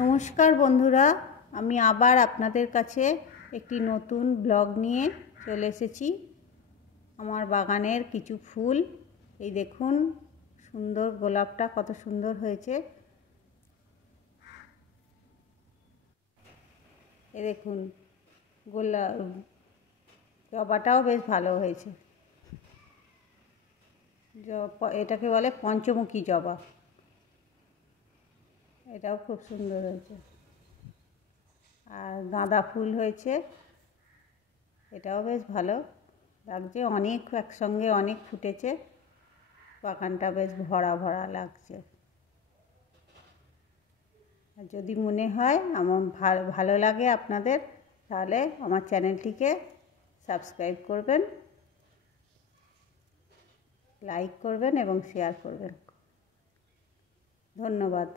নমস্কার বন্ধুরা, আমি আবার আপনাদের কাছে একটি নতুন ব্লগ নিয়ে চলে এসেছি। আমার বাগানের কিছু ফুল, এই দেখুন সুন্দর গোলাপটা কত সুন্দর হয়েছে। এই দেখুন জবাটাও বেশ ভালো হয়েছে। এটাকে বলে পঞ্চমুখী জবা, এটাও খুব সুন্দর হয়েছে। আর গাঁদা ফুল হয়েছে, এটাও বেশ ভালো লাগছে। অনেক একসঙ্গে অনেক ফুটেছে, বাগানটা বেশ ভরা ভরা লাগছে। আর যদি মনে হয় আমার ভালো লাগে আপনাদের, তাহলে আমার চ্যানেলটিকে সাবস্ক্রাইব করবেন, লাইক করবেন এবং শেয়ার করবেন। ধন্যবাদ।